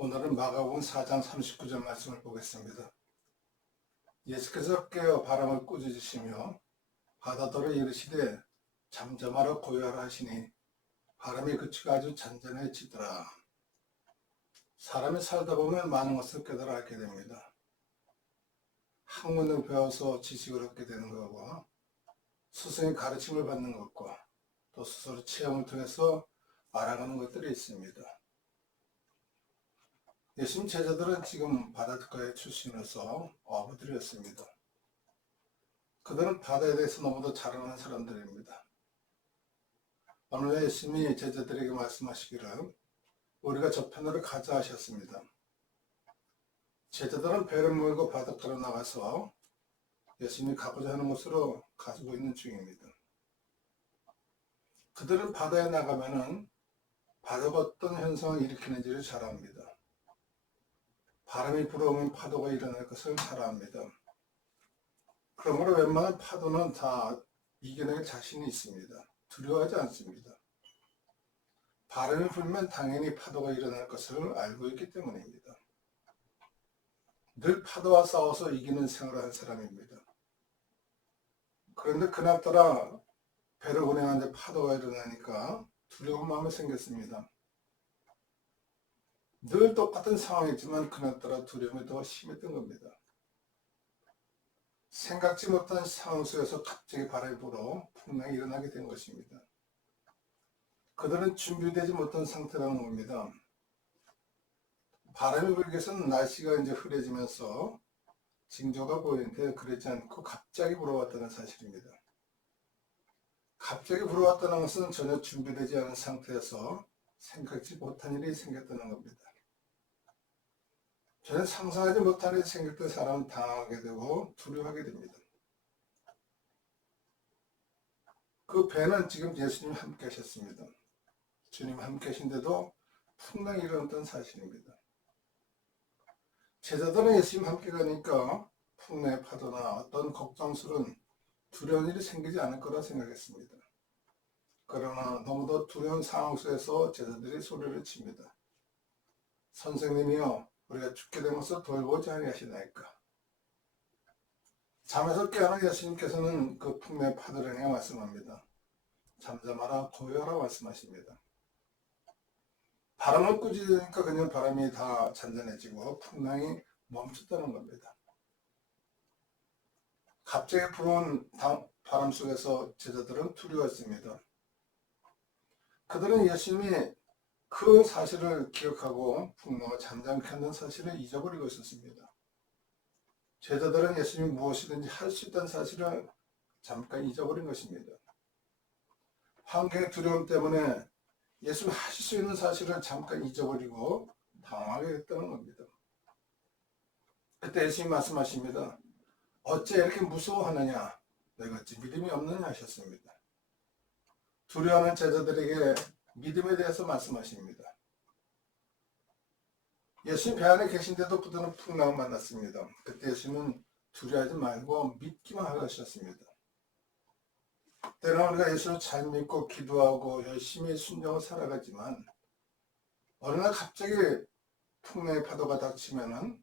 오늘은 마가복음 4장 39절 말씀을 보겠습니다. 예수께서 깨어 바람을 꾸짖으시며 바다더러 이르시되 잠잠하라 고요하라 하시니 바람이 그치고 아주 잔잔해지더라. 사람이 살다 보면 많은 것을 깨달아 알게 됩니다. 학문을 배워서 지식을 얻게 되는 것과 스승의 가르침을 받는 것과 또 스스로 체험을 통해서 알아가는 것들이 있습니다. 예수님 제자들은 지금 바닷가의 출신으로서 어부들이었습니다. 그들은 바다에 대해서 너무도 잘 아는 사람들입니다. 어느 날 예수님이 제자들에게 말씀하시기를 우리가 저편으로 가자 하셨습니다. 제자들은 배를 몰고 바닷가로 나가서 예수님이 가고자 하는 곳으로 가지고 있는 중입니다. 그들은 바다에 나가면은 바다가 어떤 현상을 일으키는지를 잘 압니다. 바람이 불어오면 파도가 일어날 것을 잘 압니다. 그러므로 웬만한 파도는 다 이겨낼 자신이 있습니다. 두려워하지 않습니다. 바람이 불면 당연히 파도가 일어날 것을 알고 있기 때문입니다. 늘 파도와 싸워서 이기는 생활을 한 사람입니다. 그런데 그날따라 배를 운행하는데 파도가 일어나니까 두려운 마음이 생겼습니다. 늘 똑같은 상황이지만 그날따라 두려움이 더 심했던 겁니다. 생각지 못한 상황 속에서 갑자기 바람이 불어 풍랑이 일어나게 된 것입니다. 그들은 준비되지 못한 상태라는 겁니다. 바람이 불기 위해서는 날씨가 이제 흐려지면서 징조가 보이는데 그렇지 않고 갑자기 불어왔다는 사실입니다. 갑자기 불어왔다는 것은 전혀 준비되지 않은 상태에서 생각지 못한 일이 생겼다는 겁니다. 전혀 상상하지 못한 일이 생길 때 사람은 당하게 되고 두려워하게 됩니다. 그 배는 지금 예수님 함께 하셨습니다. 주님 함께 하신데도 풍랑이 일어났던 사실입니다. 제자들은 예수님 함께 가니까 풍랑의 파도나 어떤 걱정스러운 두려운 일이 생기지 않을 거라 생각했습니다. 그러나 너무도 두려운 상황 속에서 제자들이 소리를 칩니다. 선생님이여, 우리가 죽게 된 것을 돌보지 아니하시나이까. 잠에서 깨어난 예수님께서는 그 풍랑의 파도를 향해 말씀합니다. 잠잠하라 고요하라 말씀하십니다. 바람을 꾸짖으니까 그냥 바람이 다 잔잔해지고 풍랑이 멈췄다는 겁니다. 갑자기 불어온 바람 속에서 제자들은 두려웠습니다. 그들은 예수님이 그 사실을 기억하고 풍랑을 잠잠케 하는 사실을 잊어버리고 있었습니다. 제자들은 예수님이 무엇이든지 할 수 있다는 사실을 잠깐 잊어버린 것입니다. 환경의 두려움 때문에 예수님이 하실 수 있는 사실을 잠깐 잊어버리고 당황하게 됐다는 겁니다. 그때 예수님이 말씀하십니다. 어째 이렇게 무서워하느냐? 너희가 어찌 믿음이 없느냐 하셨습니다. 두려워하는 제자들에게 믿음에 대해서 말씀하십니다. 예수님 배 안에 계신데도 그들은 풍랑을 만났습니다. 그때 예수님은 두려워하지 말고 믿기만 하라 하셨습니다. 때로는 우리가 예수를 잘 믿고 기도하고 열심히 순종을 살아가지만 어느 날 갑자기 풍랑의 파도가 닥치면은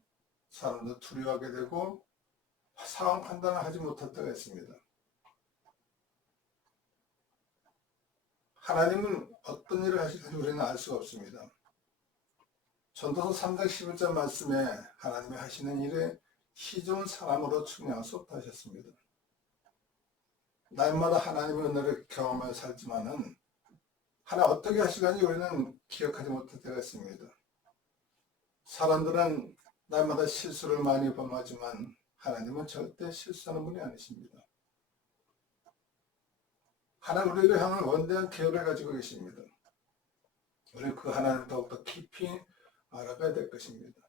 사람도 두려워하게 되고 상황 판단을 하지 못할 때가 있습니다. 하나님은 어떤 일을 하실지 우리는 알 수가 없습니다. 전도서 3장 11절 말씀에 하나님이 하시는 일에 희좋은 사람으로 측량할 수 없다 하셨습니다. 날마다 하나님의 은혜를 경험하며 살지만은 하나님 어떻게 하시는지 우리는 기억하지 못할 때가 있습니다. 사람들은 날마다 실수를 많이 범하지만 하나님은 절대 실수하는 분이 아니십니다. 하나님 우리를 향한 원대한 계획을 가지고 계십니다. 우리는 그 하나님을 더욱더 깊이 알아가야 될 것입니다.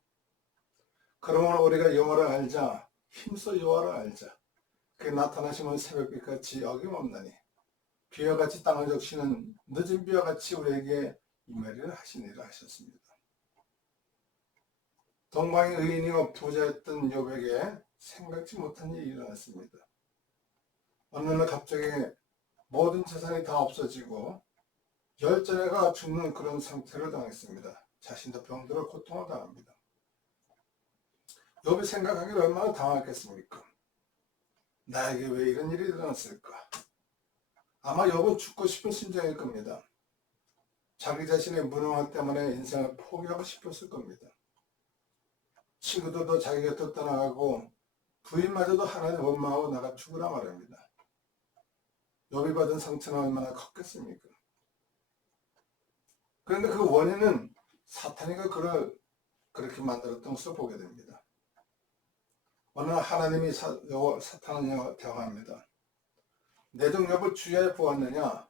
그러므로 우리가 여호와를 알자, 힘써 여호와를 알자. 그게 나타나시면 새벽빛같이 어김없나니 비와 같이 땅을 적시는 늦은 비와 같이 우리에게 임하리를 하시니라 하셨습니다. 동방의 의인이요 부자였던 욥에게 생각지 못한 일이 일어났습니다. 어느 날 갑자기 모든 재산이 다 없어지고 10자녀가 죽는 그런 상태를 당했습니다. 자신도 병들어 고통을 당합니다. 욥이 생각하기를 얼마나 당황했겠습니까? 나에게 왜 이런 일이 일어났을까? 아마 욥은 죽고 싶은 심정일 겁니다. 자기 자신의 무능함 때문에 인생을 포기하고 싶었을 겁니다. 친구들도 자기 곁을 떠나가고 부인마저도 하나님 원망하고 나가 죽으라 말합니다. 욥이 받은 상처는 얼마나 컸겠습니까? 그런데 그 원인은 사탄이가 그를 그렇게 만들었던 것을 보게 됩니다. 어느 날 하나님이 사탄을 대화합니다. 내 종 욥을 주야에 보았느냐?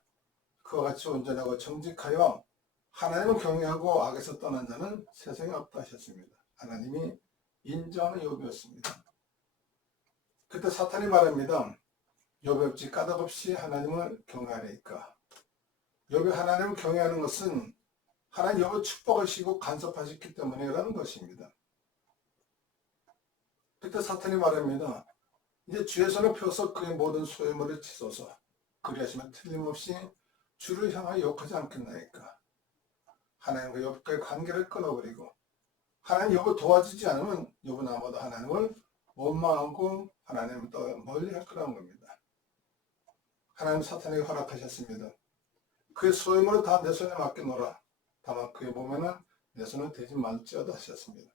그와 같이 온전하고 정직하여 하나님을 경외하고 악에서 떠난 자는 세상에 없다 하셨습니다. 하나님이 인정하는 욥이었습니다. 그때 사탄이 말합니다. 욥이 어찌 까닭없이 하나님을 경외하리까? 욥이 하나님을 경외하는 것은 하나님 욥의 축복하시고 간섭하셨기 때문이라는 것입니다. 그때 사탄이 말합니다. 이제 주의 손을 펴서 그의 모든 소유물을 치소서. 그리하시면 틀림없이 주를 향하여 욕하지 않겠나이까? 하나님과 욥과의 관계를 끊어버리고 하나님 욥을 도와주지 않으면 욥은 아마도 하나님을 원망하고 하나님을 더 멀리 할 거라는 겁니다. 하나님 사탄에게 허락하셨습니다. 그의 소유물을 다 내 손에 맡겨놓으라. 다만 그의 몸에는 내 손은 대지 말지어다 하셨습니다.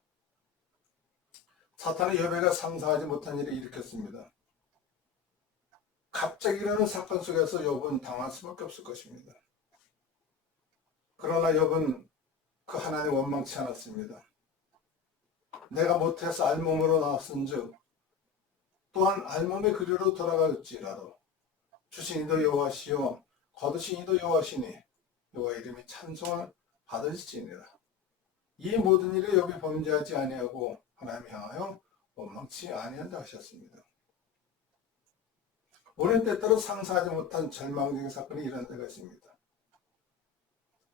사탄은 욥에게 상상하지 못한 일을 일으켰습니다. 갑자기 일어나는 사건 속에서 욥은 당할 수밖에 없을 것입니다. 그러나 욥은 그 하나님 원망치 않았습니다. 내가 못해서 알몸으로 나왔은즉 또한 알몸의 그리로 돌아갈지라도 주신 이도 여호와시요 거두신 이도 여호와시니 여호와 이름이 찬송을 받으실지니라. 이 모든 일에 욥이 범죄하지 아니하고 하나님 향하여 원망치 아니한다 하셨습니다. 우리는 때때로 상상하지 못한 절망적인 사건이 일어날 때가 있습니다.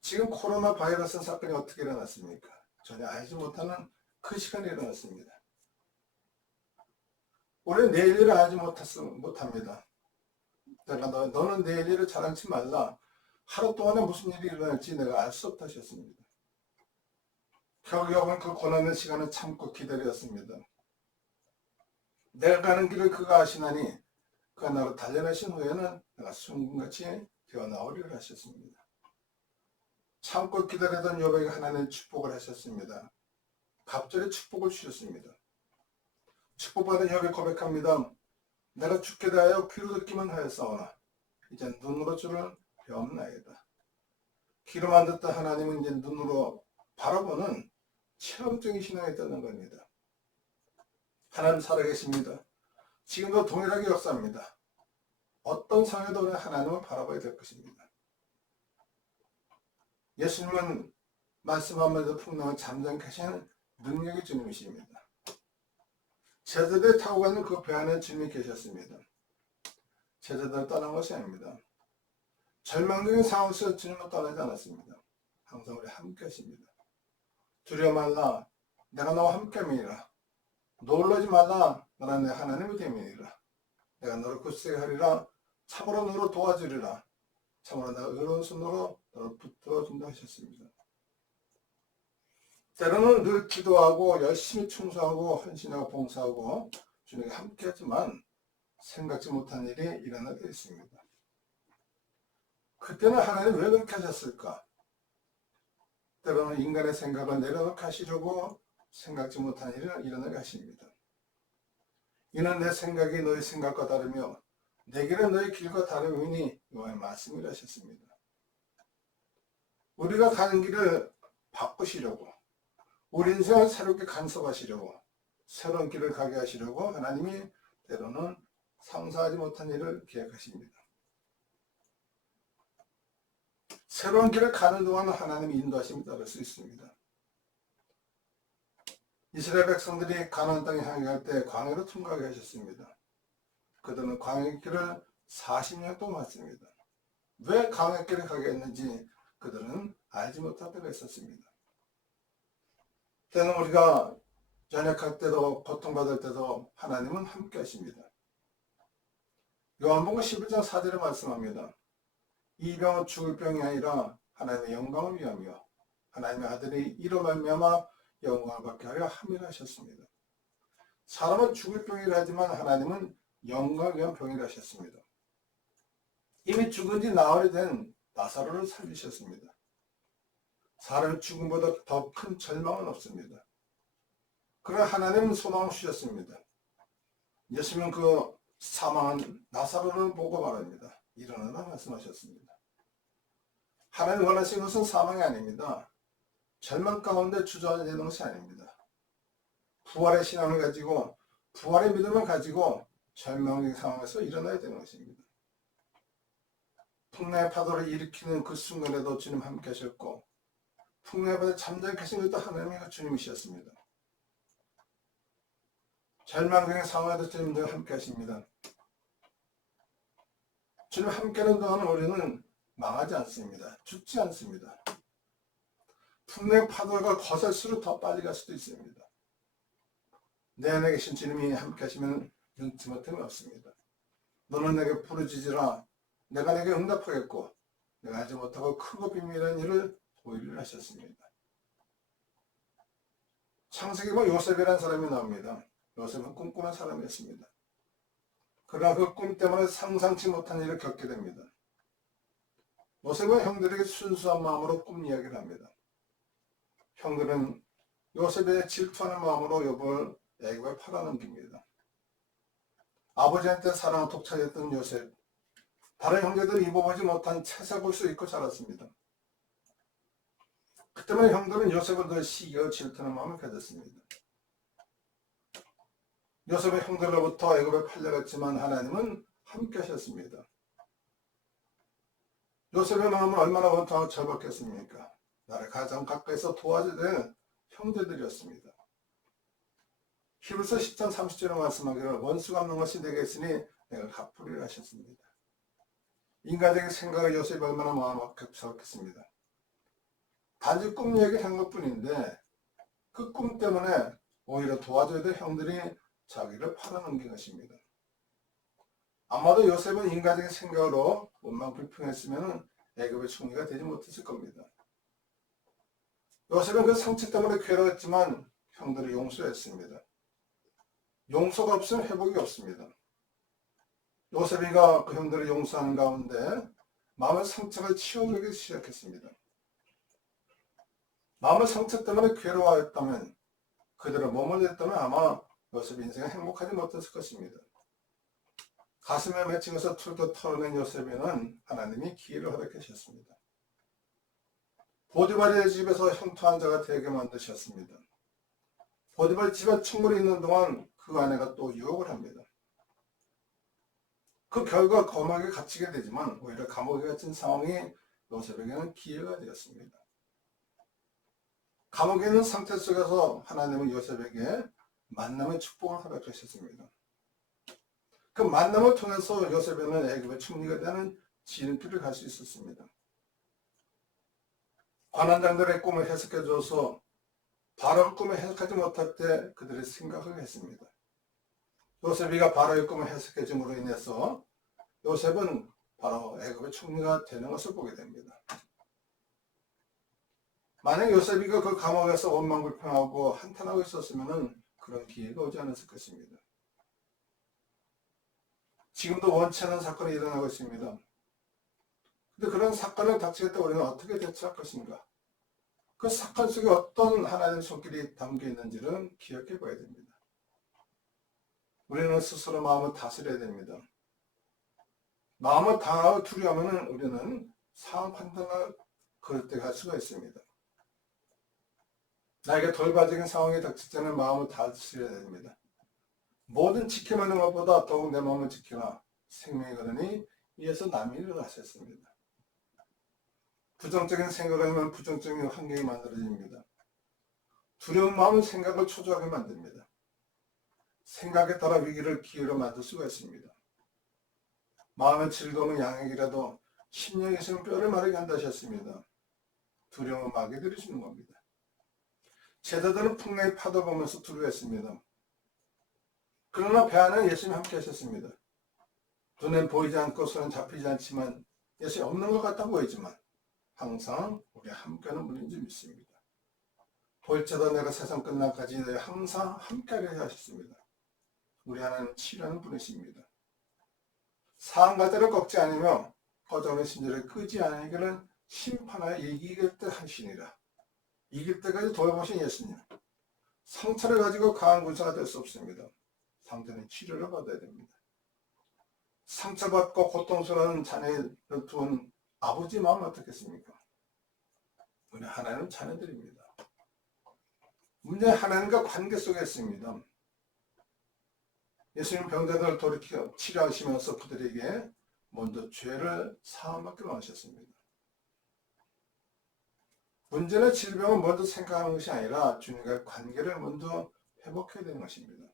지금 코로나 바이러스 사건이 어떻게 일어났습니까? 전혀 알지 못하는 그 시간에 일어났습니다. 우리는 내일 일을 알지 못합니다. 내가 너는 내일 일을 자랑치 말라. 하루 동안에 무슨 일이 일어날지 내가 알 수 없다 하셨습니다. 결국 욥은 그 고난의 시간을 참고 기다렸습니다. 내가 가는 길을 그가 아시나니 그가 나로 달려내신 후에는 내가 순금같이 되어나오리라 하셨습니다. 참고 기다리던 욥에게 하나님의 축복을 하셨습니다. 갑절의 축복을 주셨습니다. 축복받은 욥이 고백합니다. 내가 죽게 대하여 귀로 듣기만 하였사오나 이제 눈으로 주를 배웠나이다. 귀로만 듣던 하나님은 이제 눈으로 바라보는 체험적인 신앙이 있다는 겁니다. 하나님 살아계십니다. 지금도 동일하게 역사합니다. 어떤 상황에도 우리는 하나님을 바라봐야 될 것입니다. 예수님은 말씀 한마디도 풍성한 잠잠 계시는 능력의 주님이십니다. 제자들이 타고 가는 그 배 안에 주님이 계셨습니다. 제자들은 떠난 것이 아닙니다. 절망적인 상황에서 주님은 떠나지 않았습니다. 항상 우리 함께 하십니다. 두려워 말라, 내가 너와 함께함이니라. 놀라지 말라, 너는 내 하나님의 됨이니라. 내가 너를 굳세게 하리라. 참으로 너를 도와주리라. 참으로 내가 의로운 손으로 너를 붙들어준다 하셨습니다. 때로는 늘 기도하고 열심히 충성하고 헌신하고 봉사하고 주님과 함께하지만 생각지 못한 일이 일어나게 있습니다. 그때는 하나님 왜 그렇게 하셨을까? 때로는 인간의 생각을 내려놓게 하시려고 생각지 못한 일이 일어나게 하십니다. 이는 내 생각이 너희 생각과 다르며 내 길은 너희 길과 다름이니 여호와의 말씀이라 하셨습니다. 우리가 가는 길을 바꾸시려고 우리 인생을 새롭게 간섭하시려고 새로운 길을 가게 하시려고 하나님이 때로는 상상하지 못한 일을 계획하십니다. 새로운 길을 가는 동안 하나님의 인도하심을 따를 수 있습니다. 이스라엘 백성들이 가나안 땅에 향해 갈 때 광야로 통과하게 하셨습니다. 그들은 광야길을 40년 동안 왔습니다. 왜 광야길을 가게 했는지 그들은 알지 못할 때가 있었습니다. 때는 우리가 연약할 때도 고통받을 때도 하나님은 함께 하십니다. 요한복음 11장 4절에 말씀합니다. 이 병은 죽을 병이 아니라 하나님의 영광을 위하며 하나님의 아들이 이로 말미암아 영광을 받게 하려 함이라 하셨습니다. 사람은 죽을 병이라 하지만 하나님은 영광을 위한 병이라 하셨습니다. 이미 죽은 지 나흘이 된 나사로를 살리셨습니다. 사람의 죽음보다 더 큰 절망은 없습니다. 그러나 하나님은 소망을 주셨습니다. 예수님은 그 사망한 나사로를 보고 말합니다. 일어나라 말씀하셨습니다. 하나님 원하신 것은 사망이 아닙니다. 절망 가운데 주저앉는 것이 아닙니다. 부활의 신앙을 가지고 부활의 믿음을 가지고 절망의 상황에서 일어나야 되는 것입니다. 풍랑의 파도를 일으키는 그 순간에도 주님 함께 하셨고 풍랑의 파도에 잠잠히 계신 것도 하나님의 주님이셨습니다. 절망의 상황에도 주님과 함께 하십니다. 주님 함께하는 동안 우리는 망하지 않습니다. 죽지 않습니다. 풍랑의 파도가 거셀수록 더 빨리 갈 수도 있습니다. 내 안에 계신 주님이 함께 하시면 능치 못함이 없습니다. 너는 내게 부르짖으라. 내가 내게 응답하겠고 내가 하지 못하고 크고 비밀한 일을 보이리라 하셨습니다. 창세기 보면 요셉이라는 사람이 나옵니다. 요셉은 꿈꾸는 사람이었습니다. 그러나 그 꿈 때문에 상상치 못한 일을 겪게 됩니다. 요셉은 형들에게 순수한 마음으로 꿈 이야기를 합니다. 형들은 요셉에 질투하는 마음으로 요셉을 애굽에 팔아넘깁니다. 아버지한테 사랑을 독차지했던 요셉, 다른 형제들은 입어보지 못한 채색 옷을 입고 자랐습니다. 그 때문에 형들은 요셉을 더 시기와 질투하는 마음을 가졌습니다. 요셉의 형들로부터 애굽에 팔려갔지만 하나님은 함께 하셨습니다. 요셉의 마음은 얼마나 원통하고 절박했습니까? 나를 가장 가까이서 도와줘야 되는 형제들이었습니다. 히브리서 10장 30절에 말씀하기를 원수 갚는 것이 내게 있으니 내가 갚으리라 하셨습니다. 인간적인 생각을 요셉이 얼마나 마음 급삭했습니다. 단지 꿈 얘기를 한 것뿐인데 그 꿈 때문에 오히려 도와줘야 될 형들이 자기를 팔아넘긴 것입니다. 아마도 요셉은 인간적인 생각으로 원망 불평했으면 애굽의 총리가 되지 못했을 겁니다. 요셉은 그 상처 때문에 괴로웠지만 형들을 용서했습니다. 용서가 없으면 회복이 없습니다. 요셉이가 그 형들을 용서하는 가운데 마음의 상처가 치워오기 시작했습니다. 마음의 상처 때문에 괴로워했다면 그대로 머물렀다면 아마 요셉의 인생은 행복하지 못했을 것입니다. 가슴에 맺힌 것을 툴툴 털어낸 요셉에는 하나님이 기회를 허락하셨습니다. 보디발의 집에서 형통한 자가 되게 만드셨습니다. 보디발 집에 충분히 있는 동안 그 아내가 또 유혹을 합니다. 그 결과 거막에 갇히게 되지만 오히려 감옥에 갇힌 상황이 요셉에게는 기회가 되었습니다. 감옥에 있는 상태 속에서 하나님은 요셉에게 만남의 축복을 허락하셨습니다. 그 만남을 통해서 요셉에는 애굽의 총리가 되는 지름길을 갈 수 있었습니다. 관원장들의 꿈을 해석해 줘서 바로의 꿈을 해석하지 못할 때 그들의 생각을 했습니다. 요셉이가 바로의 꿈을 해석해 줌으로 인해서 요셉은 바로 애굽의 총리가 되는 것을 보게 됩니다. 만약 요셉이가 그 감옥에서 원망불평하고 한탄하고 있었으면 그런 기회가 오지 않았을 것입니다. 지금도 원치 않은 사건이 일어나고 있습니다. 그런데 그런 사건을 닥칠 때 우리는 어떻게 대처할 것인가? 그 사건 속에 어떤 하나님의 손길이 담겨 있는지를 기억해 봐야 됩니다. 우리는 스스로 마음을 다스려야 됩니다. 마음을 당하고 두려워하면 우리는 상황 판단을 그럴 때 할 수가 있습니다. 나에게 돌발적인 상황이 닥칠 때는 마음을 다스려야 됩니다. 뭐든 지켜내는 것보다 더욱 내 마음을 지켜라. 생명이거든요. 이에서 남이를 하셨습니다. 부정적인 생각을 하면 부정적인 환경이 만들어집니다. 두려운 마음은 생각을 초조하게 만듭니다. 생각에 따라 위기를 기회로 만들 수가 있습니다. 마음의 즐거움은 양에게라도 심령에 있으면 뼈를 마르게 한다 하셨습니다. 두려움은 마귀들이 주는 겁니다. 제자들은 풍랑의 파도 보면서 두려워했습니다. 그러나 배 안에 예수님이 함께 하셨습니다. 눈엔 보이지 않고 손은 잡히지 않지만 예수님이 없는 것 같아 보이지만 항상 우리 함께하는 분인 줄 믿습니다. 볼지어다 내가 세상 끝날까지 내 항상 함께하려 하셨습니다. 우리 하나님 치료하는 분이십니다. 상한 때를 꺾지 않으며 거저는 신절을 끄지 않으기는 심판하여 이길 때 하시니라. 이길 때까지 돌보신 예수님. 상처를 가지고 강한 군사가 될 수 없습니다. 상대는 치료를 받아야 됩니다. 상처받고 고통스러운 자녀를 둔 아버지 마음 어떻겠습니까? 우리 하나님은 자녀들입니다. 문제는 하나님과 관계 속에 있습니다. 예수님 병자들을 돌이켜 치료하시면서 그들에게 먼저 죄를 사함받기로 하셨습니다. 문제는 질병을 먼저 생각하는 것이 아니라 주님과의 관계를 먼저 회복해야 되는 것입니다.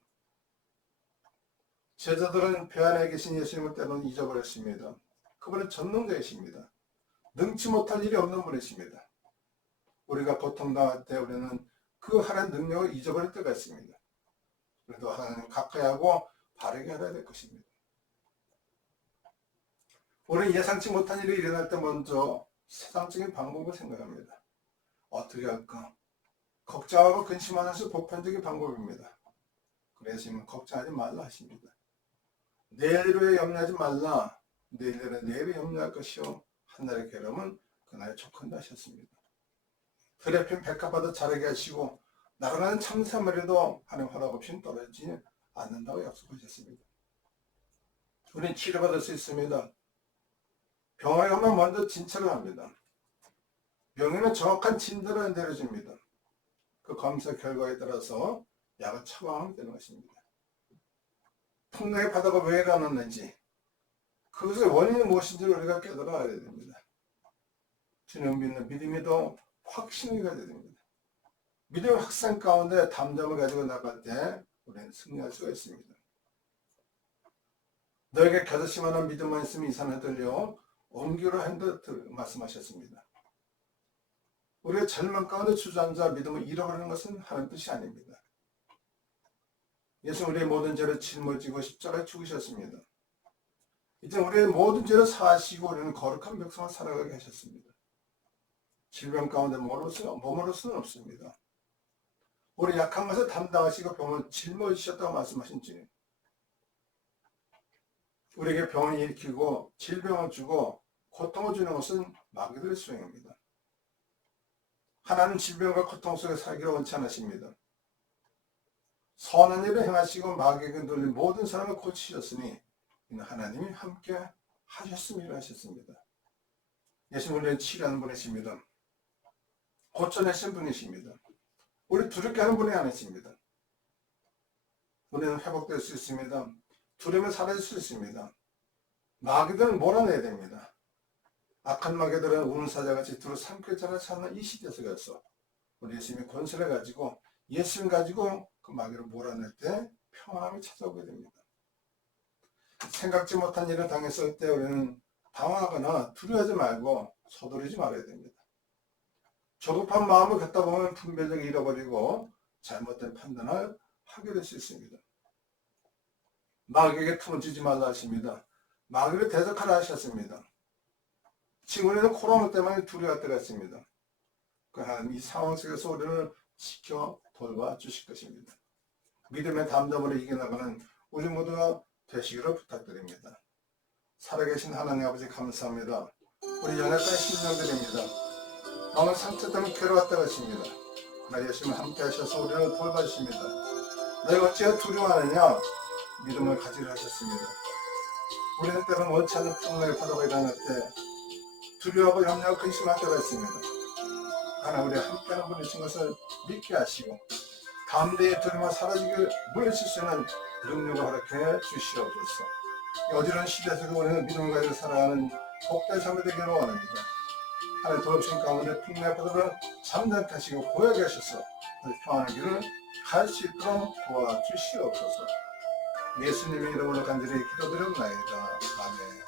제자들은 배 안에 계신 예수님을 때로는 잊어버렸습니다. 그분은 전능자이십니다. 능치 못할 일이 없는 분이십니다. 우리가 고통당할 때 우리는 그 하나님 능력을 잊어버릴 때가 있습니다. 그래도 하나님 가까이 하고 바르게 알아야 될 것입니다. 우리는 예상치 못한 일이 일어날 때 먼저 세상적인 방법을 생각합니다. 어떻게 할까? 걱정하고 근심하는 것이 보편적인 방법입니다. 그래서 걱정하지 말라 하십니다. 내일에 염려하지 말라. 내일에 염려할 것이요 한날의 괴로움은 그날에 족한다 하셨습니다. 드레핀 백합화도 자라게 하시고 날아가는 참새 한 마리도 하나님 허락 없이는 떨어지지 않는다고 약속하셨습니다. 우리는 치료받을 수 있습니다. 병원에 가면 먼저 진찰을 합니다. 병원은 정확한 진단을 내려줍니다. 그 검사 결과에 따라서 약을 처방하면 되는 것입니다. 폭락의 바다가 왜 일어났는지 그것의 원인이 무엇인지를 우리가 깨달아야 됩니다. 주님 믿는 믿음이 더 확신이 가져야 됩니다. 믿음의 확산 가운데 담담을 가지고 나갈 때 우리는 승리할 수가 있습니다. 너에게 겨자씨만한 믿음만 있으면 이 산을 들려 옮기로 한다 말씀하셨습니다. 우리가 절망 가운데 주저앉아 믿음을 잃어버리는 것은 하나님 뜻이 아닙니다. 예수 우리의 모든 죄를 짊어지고 십자가에 죽으셨습니다. 이제 우리의 모든 죄를 사하시고 우리는 거룩한 백성을 살아가게 하셨습니다. 질병 가운데 머무를 수는 없습니다. 우리 약한 것을 담당하시고 병을 짊어지셨다고 말씀하신 주님. 우리에게 병을 일으키고 질병을 주고 고통을 주는 것은 마귀들의 수행입니다. 하나님은 질병과 고통 속에 살기를 원치 않으십니다. 선한 일을 행하시고 마귀에게 눌린 모든 사람을 고치셨으니 이는 하나님이 함께 하셨음이라 하셨습니다. 예수님 우리를 치료하는 분이십니다. 고쳐내신 분이십니다. 우리 두렵게 하는 분이 아니십니다. 우리는 회복될 수 있습니다. 두려움은 사라질 수 있습니다. 마귀들은 몰아내야 됩니다. 악한 마귀들은 우는 사자같이 두루 삼킬 자를 찾는 이 시대 속에서 우리 예수님이 권세를 가지고 예수님 가지고 그 마귀를 몰아낼 때 평안함이 찾아오게 됩니다. 생각지 못한 일을 당했을 때 우리는 당황하거나 두려워하지 말고 서두르지 말아야 됩니다. 조급한 마음을 갖다 보면 분별력을 잃어버리고 잘못된 판단을 하게 될 수 있습니다. 마귀에게 틈을 주지 말라 하십니다. 마귀를 대적하라 하셨습니다. 지금 우리는 코로나 때문에 두려워할 때가 있습니다. 하나님 이 상황 속에서 우리를 지켜 돌봐 주실 것입니다. 믿음의 담담으로 이겨나가는 우리 모두가 되시기를 부탁드립니다. 살아계신 하나님 아버지 감사합니다. 우리 연약한 심령들입니다. 마음을 상처 때문에 괴로웠다 하십니다. 그러나 예수님은 함께 하셔서 우리를 돌봐주십니다. 너희가 어찌하여 두려워하느냐? 믿음을 가지려 하셨습니다. 우리는 때로는 원치 않는 풍랑의 파도가 일어날 때 두려워하고 염려하고 근심할 때가 있습니다. 하나님 우리 함께하는 분이신 것을 믿게 하시고 담대히 두려움을 사라지게 물리칠 수 있는 능력을 허락해 주시옵소서. 어지러운 시대에서 우리는 믿음을 가지고 살아가는 복된 삶이 되기를 원합니다. 하나님 도우신 가운데 풍랑의 파도를 잠잠케 하시고 고요하게 하셔서 평안한 길을 갈 수 있도록 도와주시옵소서. 예수님의 이름으로 간절히 기도드렸나이다. 아멘.